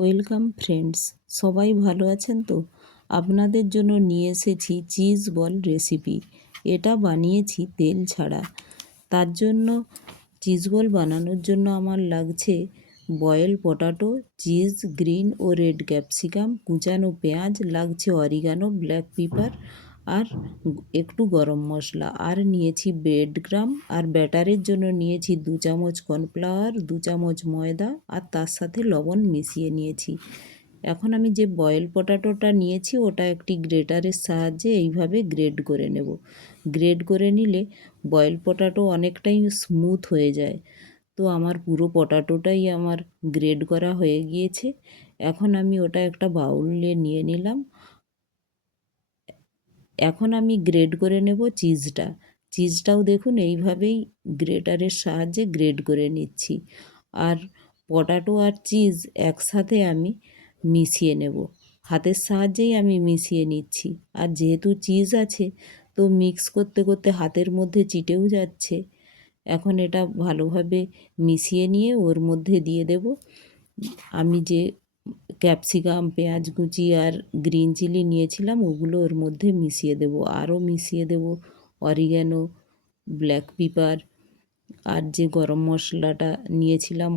Welcome friends, সবাই ভালো আছেন তো? আপনাদের জন্য নিয়ে এসেছি চিজ বল রেসিপি। এটা বানিয়েছি তেল ছাড়া। তার জন্য চিজ বল বানানোর জন্য আমার লাগছে বয়েল পটাটো, চিজ, গ্রিন ও রেড ক্যাপসিকাম, কুচানো পেঁয়াজ, লাগছে অরিগানো, ব্ল্যাক পেপার আর একটু গরম মশলা, আর নিয়েছি ব্রেড গ্রাম, আর ব্যাটারের জন্য নিয়েছি 2 চামচ কর্নফ্লাওয়ার, 2 চামচ ময়দা, আর তার সাথে লবণ মিশিয়ে নিয়েছি। এখন আমি যে বয়েল পটাটোটা নিয়েছি ওটা একটি গ্রেটারের সাহায্যে এইভাবে গ্রেড করে নেব। গ্রেড করে নিলে বয়েল পটাটো অনেকটাই স্মুথ হয়ে যায়। তো আমার পুরো পটাটোটাই আমার গ্রেড করা হয়ে গিয়েছে। এখন আমি ওটা একটা বাউলে নিয়ে নিলাম। এখন আমি গ্রেড করে নেব চিজটা। চিজটাও দেখুন এইভাবেই গ্রেটারের সাহায্যে গ্রেড করে নিচ্ছি। আর পটাটো আর চিজ একসাথে আমি মিশিয়ে নেব, হাতের সাহায্যেই আমি মিশিয়ে নিচ্ছি। আর যেহেতু চিজ আছে তো মিক্স করতে করতে হাতের মধ্যে চিটেও যাচ্ছে। এখন এটা ভালোভাবে মিশিয়ে নিয়ে ওর মধ্যে দিয়ে দেব আমি যে ক্যাপসিকাম, পেঁয়াজ কুচি আর গ্রিন চিলি নিয়েছিলাম, ওগুলো ওর মধ্যে মিশিয়ে দেব। আরও মিশিয়ে দেব অরিগ্যানো, ব্ল্যাক পেপার, আর যে গরম মশলাটা নিয়েছিলাম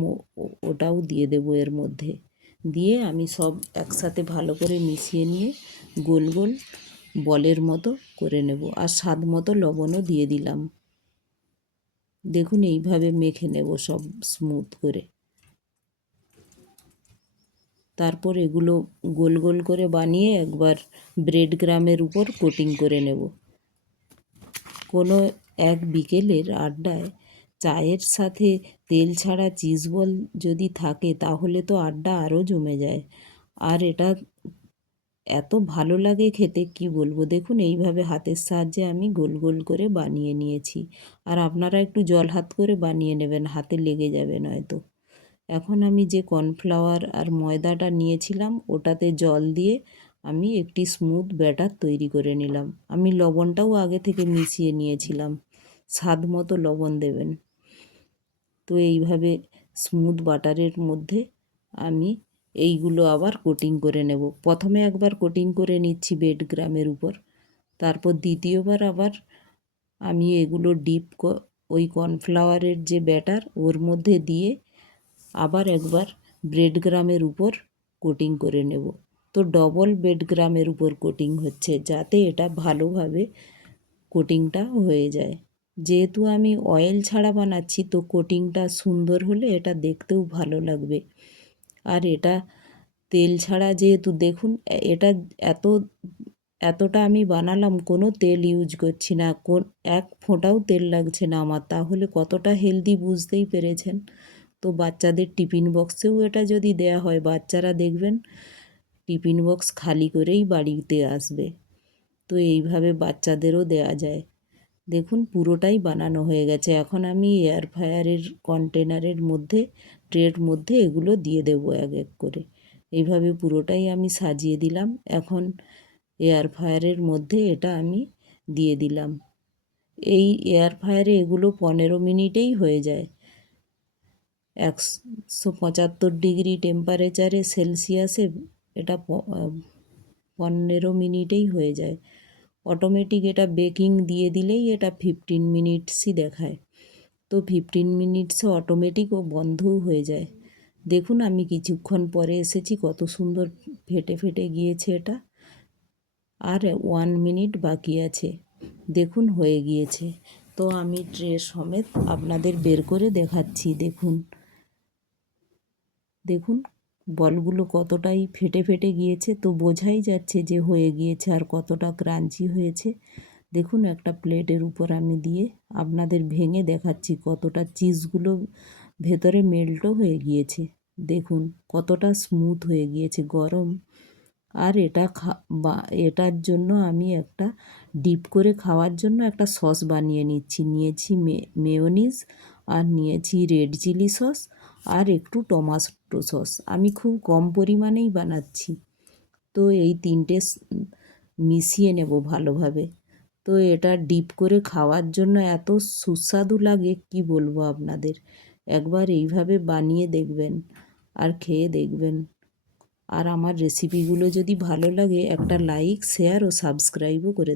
ওটাও দিয়ে দেব এর মধ্যে। দিয়ে আমি সব একসাথে ভালো করে মিশিয়ে নিয়ে গোল গোল বলের মতো করে নেব। আর স্বাদ মতো লবণও দিয়ে দিলাম। দেখুন এইভাবে মেখে নেব সব স্মুথ করে। তারপর এগুলো গোল গোল করে বানিয়ে একবার ব্রেড গ্রামের উপর কোটিং করে নেব। কোনো এক বিকেলের আড্ডায় চায়ের সাথে তেল ছাড়া চিজ বল যদি থাকে তাহলে তো আড্ডা আরও জমে যায়। আর এটা এত ভালো লাগে খেতে, কি বলবো। দেখুন এইভাবে হাতের সাহায্যে আমি গোল গোল করে বানিয়ে নিয়েছি। আর আপনারা একটু জল হাত করে বানিয়ে নেবেন, হাতে লেগে যাবে নয়তো। এখন আমি যে কর্নফ্লাওয়ার আর ময়দাটা নিয়েছিলাম ওটাতে জল দিয়ে আমি একটি স্মুথ ব্যাটার তৈরি করে নিলাম। আমি লবণটাও আগে থেকে মিশিয়ে নিয়েছিলাম, স্বাদ মতো লবণ দেবেন। তো এইভাবে স্মুথ বাটারের মধ্যে আমি এইগুলো আবার কোটিং করে নেব। প্রথমে একবার কোটিং করে নিচ্ছি ব্রেড গ্রামের উপর, তারপর দ্বিতীয়বার আবার আমি এগুলো ওই কর্নফ্লাওয়ারের যে ব্যাটার ওর মধ্যে দিয়ে আবার একবার ব্রেড গ্রামের উপর কোটিং করে নেব। তো ডবল ব্রেড গ্রামের উপর কোটিং হচ্ছে যাতে এটা ভালোভাবে কোটিংটা হয়ে যায়। যেহেতু আমি অয়েল ছাড়া বানাচ্ছি তো কোটিংটা সুন্দর হলে এটা দেখতেও ভালো লাগবে। আর এটা তেল ছাড়া যেহেতু, দেখুন এটা এত এতটা আমি বানালাম, কোনো তেল ইউজ করছি না, এক ফোঁটাও তেল লাগছে না আমার, তাহলে কতটা হেলদি বুঝতেই পেরেছেন। তো বাচ্চাদের টিফিন বক্সেও এটা যদি দেয়া হয়, বাচ্চারা দেখবেন টিফিন বক্স খালি করেই বাড়িতে আসবে। তো এইভাবে বাচ্চাদেরও দেয়া যায়। দেখুন পুরোটাই বানানো হয়ে গেছে। এখন আমি এয়ার ফ্রায়ারের কন্টেনারের মধ্যে, ট্রের মধ্যে এগুলো দিয়ে দেবো এক এক করে। এইভাবে পুরোটাই আমি সাজিয়ে দিলাম। এখন এয়ার ফ্রায়ারের মধ্যে এটা আমি দিয়ে দিলাম। এই এয়ার ফ্রায়ারে এগুলো 15 মিনিটেই হয়ে যায়। 175 ডিগ্রি টেম্পারেচারে সেলসিয়াসে এটা 15 মিনিটেই হয়ে যায়। অটোমেটিক এটা বেকিং দিয়ে দিলেই এটা 15 মিনিটসই দেখায়। তো 15 মিনিটসে অটোমেটিক ও বন্ধও হয়ে যায়। দেখুন আমি কিছুক্ষণ পরে এসেছি, কত সুন্দর ফেটে ফেটে গিয়েছে এটা। আর 1 মিনিট বাকি আছে। দেখুন হয়ে গিয়েছে। তো আমি ট্রে সমেত আপনাদের বের করে দেখাচ্ছি। দেখুন দেখুন বলগুলো কতটাই ফেটে ফেটে গিয়েছে, তো বোঝাই যাচ্ছে যে হয়ে গিয়েছে আর কতটা ক্রাঞ্চি হয়েছে। দেখুন একটা প্লেটের উপর আমি দিয়ে আপনাদের ভেঙে দেখাচ্ছি কতটা চিজগুলো ভেতরে মেল্টও হয়ে গিয়েছে। দেখুন কতটা স্মুথ হয়ে গিয়েছে, গরম। আর এটার জন্য আমি একটা ডিপ করে খাওয়ার জন্য একটা সস বানিয়ে নিয়েছি মেয়োনিজ, আর নিয়েছি রেড চিলি সস, আর একটু টমেটো সস। আমি খুব কম পরিমাণেই বানাচ্ছি। তো এই তিনটে মিশিয়ে নেব ভালোভাবে। তো এটা ডিপ করে খাওয়ার জন্য এত সুস্বাদু লাগে, কি বলবো আপনাদের। একবার এইভাবে বানিয়ে দেখবেন আর খেয়ে দেখবেন, আর আমার রেসিপিগুলো যদি ভালো লাগে একটা লাইক, শেয়ার ও সাবস্ক্রাইবও করে